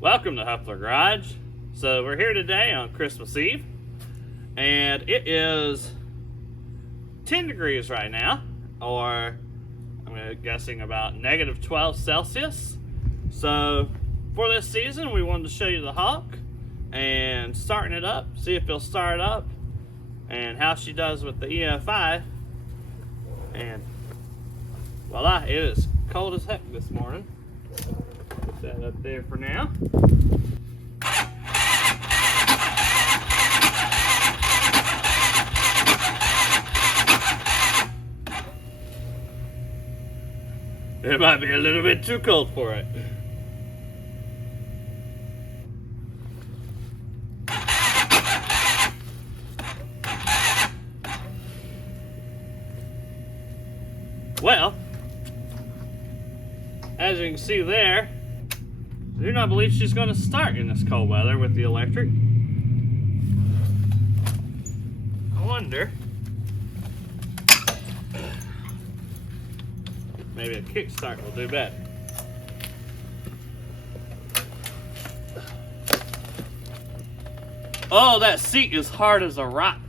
Welcome to Huffler Garage. So we're here today on Christmas Eve, and it is 10 degrees right now, or I'm guessing about negative 12 Celsius. So for this season, we wanted to show you the Hawk and starting it up, see if it'll start up, and how she does with the EFI. And voila, it is cold as heck this morning. Put that up there for now. It might be a little bit too cold for it. Well, as you can see there, I do not believe she's going to start in this cold weather with the electric. I wonder, maybe a kickstart will do better. Oh, that seat is hard as a rock.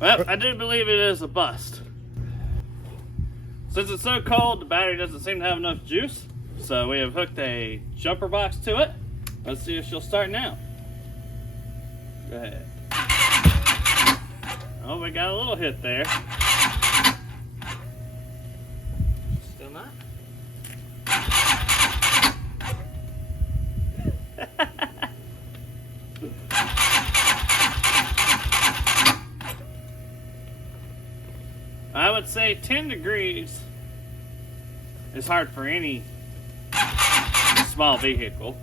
Well, I do believe it is a bust. Since it's so cold, the battery doesn't seem to have enough juice, so we have hooked a jumper box to it. Let's see if she'll start now. Go ahead. Oh, we got a little hit there. Still not. I would say 10 degrees is hard for any small vehicle.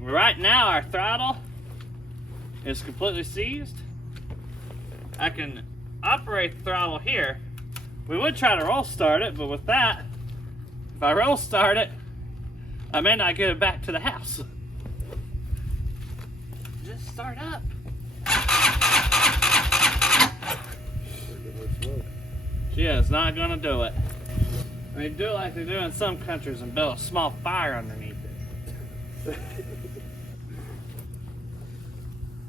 Right now our throttle is completely seized. I can operate the throttle here. We would try to roll start it, but with that, if I roll start it, I may not get it back to the house. Just start up. She is not gonna do it. They do it like they do in some countries and build a small fire underneath it.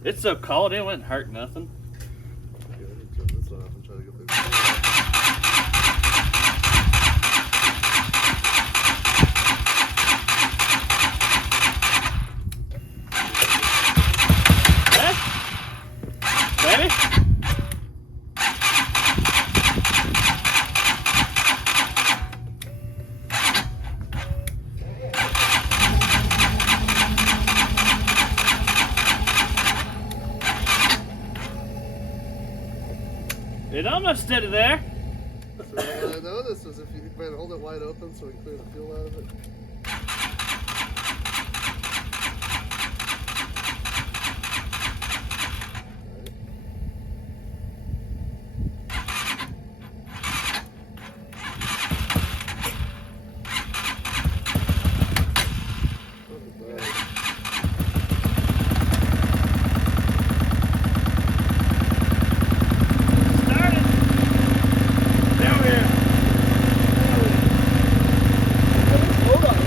It's so cold it wouldn't hurt nothing. Okay, let me turn this off and try to get this. Ready? It almost did it there. So what I noticed was if you might hold it wide open so we can clear the fuel out of it. Hold on.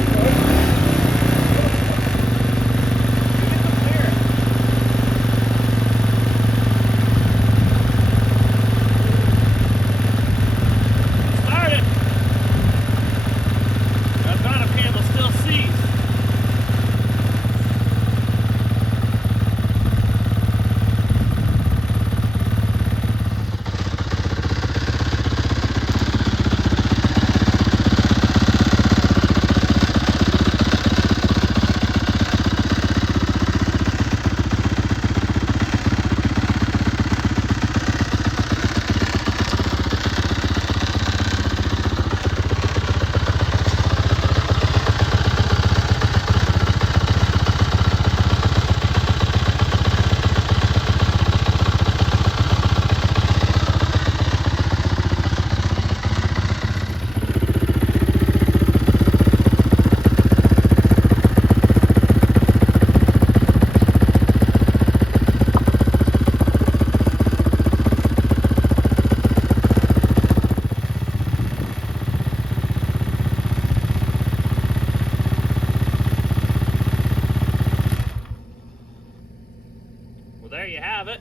have it.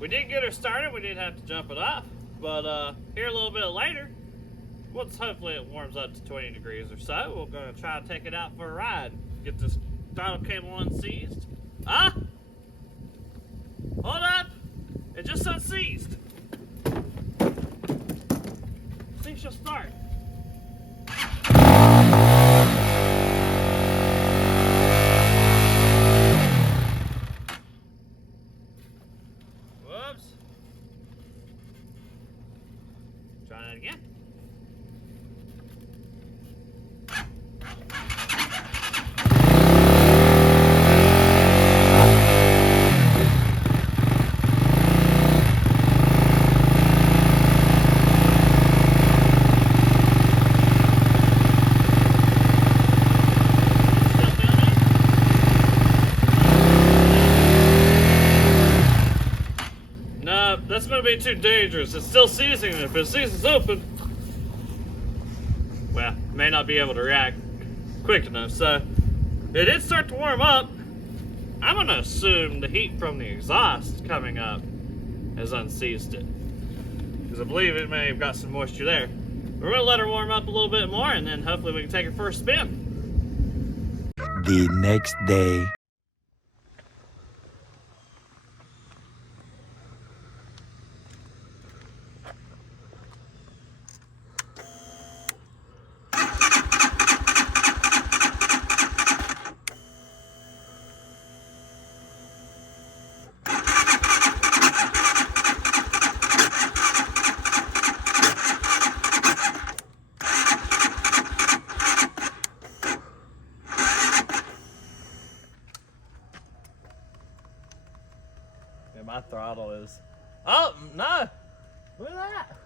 We did get her started. We did have to jump it off. But here a little bit later, once hopefully it warms up to 20 degrees or so, we're going to try to take it out for a ride. Get this throttle cable unseized. Ah! Hold up! It just unseized. I think she'll start. Whoops. Try that again. No, that's going to be too dangerous. It's still seizing. If it seizes open, well, may not be able to react quick enough. So it did start to warm up. I'm going to assume the heat from the exhaust coming up has unseized it, because I believe it may have got some moisture there. We're going to let her warm up a little bit more, and then hopefully we can take her for a spin. The next day. Yeah, my throttle is... Oh, no! Look at that!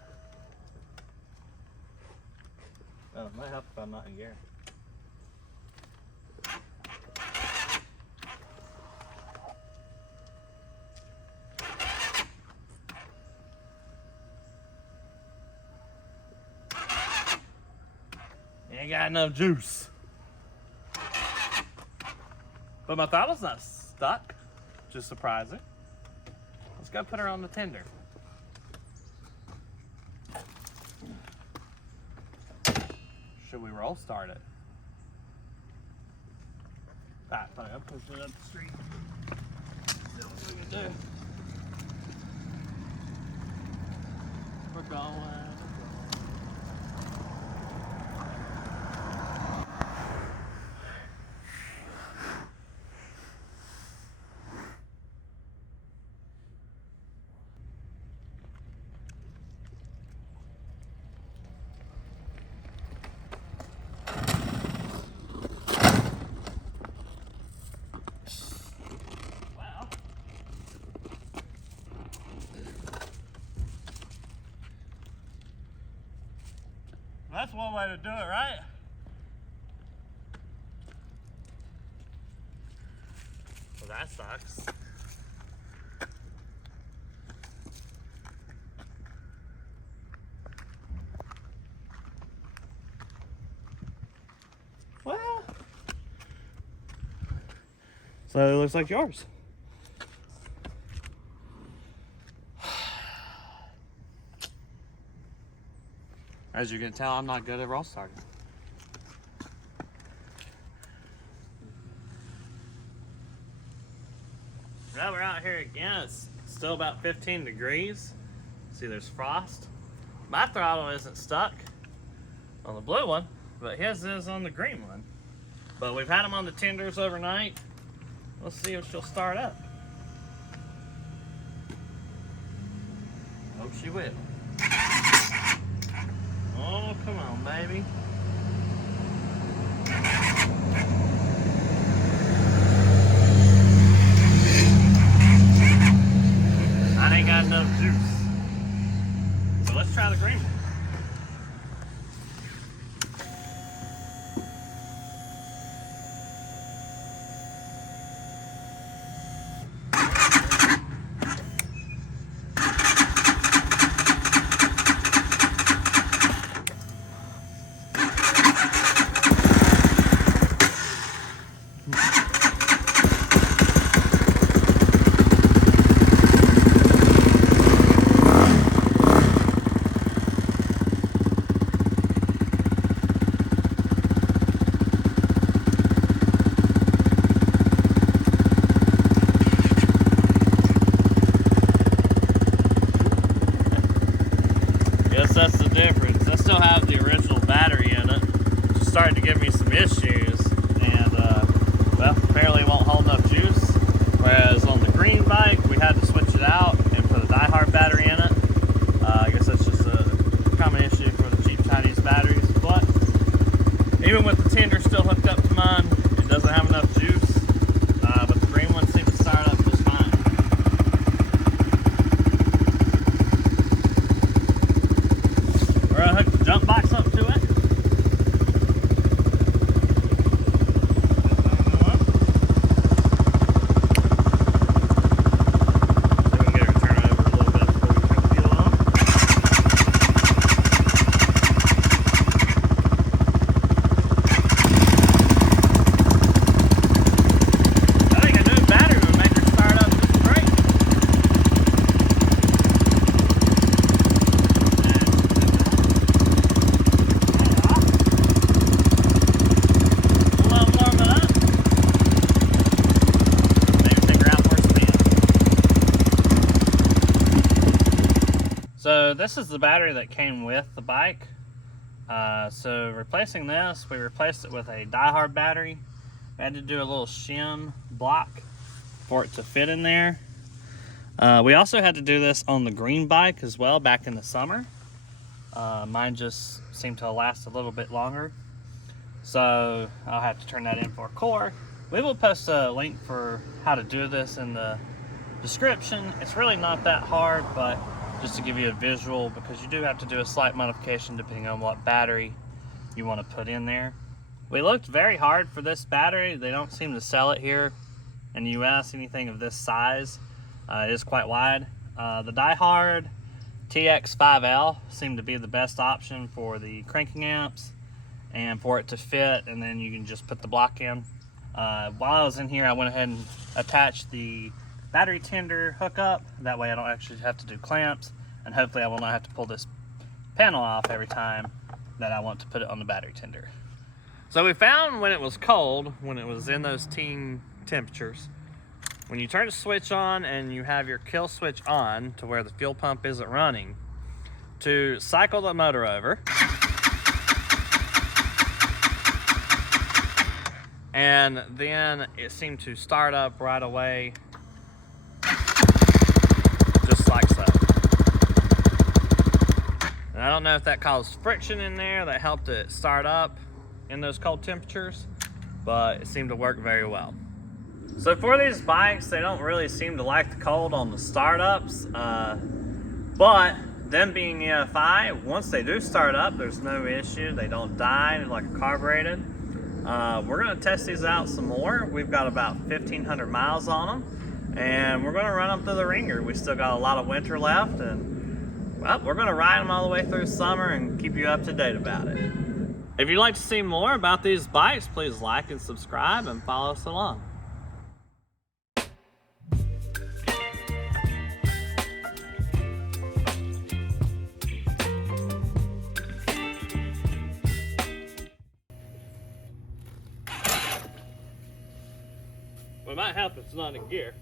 Oh, it might help if I'm not in gear. Ain't got enough juice. But my throttle's not stuck, which is surprising. Let's go put her on the tender. Should we roll start it? Ah, fine, I'm pushing it up the street. See what we can do. We're going. That's one way to do it, right? Well, that sucks. Well, so it looks like yours. As you can tell, I'm not good at roll starting. Now we're out here again. It's still about 15 degrees. See, there's frost. My throttle isn't stuck on the blue one, but his is on the green one. But we've had them on the tenders overnight. Let's see if she'll start up. Hope she will. Oh, come on, baby. I ain't got enough juice. So let's try the green one. difference. I still have the original battery in it. It's starting to give me some issues, and well, apparently it won't hold enough juice. Whereas on the green bike, we had to switch it out and put a die-hard battery in it. I guess that's just a common issue for the cheap Chinese batteries. But even with the tender still hooked up to mine, it doesn't have enough juice. But the green one seems to start up just fine. We're gonna hook the jump box up to it. So this is the battery that came with the bike. So replacing this, we replaced it with a die-hard battery. We had to do a little shim block for it to fit in there. We also had to do this on the green bike as well back in the summer. Mine just seemed to last a little bit longer. So I'll have to turn that in for a core. We will post a link for how to do this in the description. It's really not that hard, but just to give you a visual, because you do have to do a slight modification depending on what battery you want to put in there. We looked very hard for this battery. They don't seem to sell it here in the US, anything of this size. It is quite wide. The die-hard TX5L seemed to be the best option for the cranking amps and for it to fit, and then you can just put the block in. While I was in here, I went ahead and attached the battery tender hookup. That way I don't actually have to do clamps, and hopefully I will not have to pull this panel off every time that I want to put it on the battery tender. So we found when it was cold, when it was in those teen temperatures, when you turn the switch on and you have your kill switch on to where the fuel pump isn't running, to cycle the motor over, and then it seemed to start up right away, just like so. And I don't know if that caused friction in there that helped it start up in those cold temperatures, but it seemed to work very well. So for these bikes, they don't really seem to like the cold on the startups, but them being EFI, once they do start up, there's no issue. They don't die like a carbureted. We're going to test these out some more. We've got about 1,500 miles on them, and we're going to run them through the ringer. We still got a lot of winter left, and well, we're going to ride them all the way through summer and keep you up to date about it. If you'd like to see more about these bikes, please like and subscribe and follow us along. Well, it might help if it's not in gear.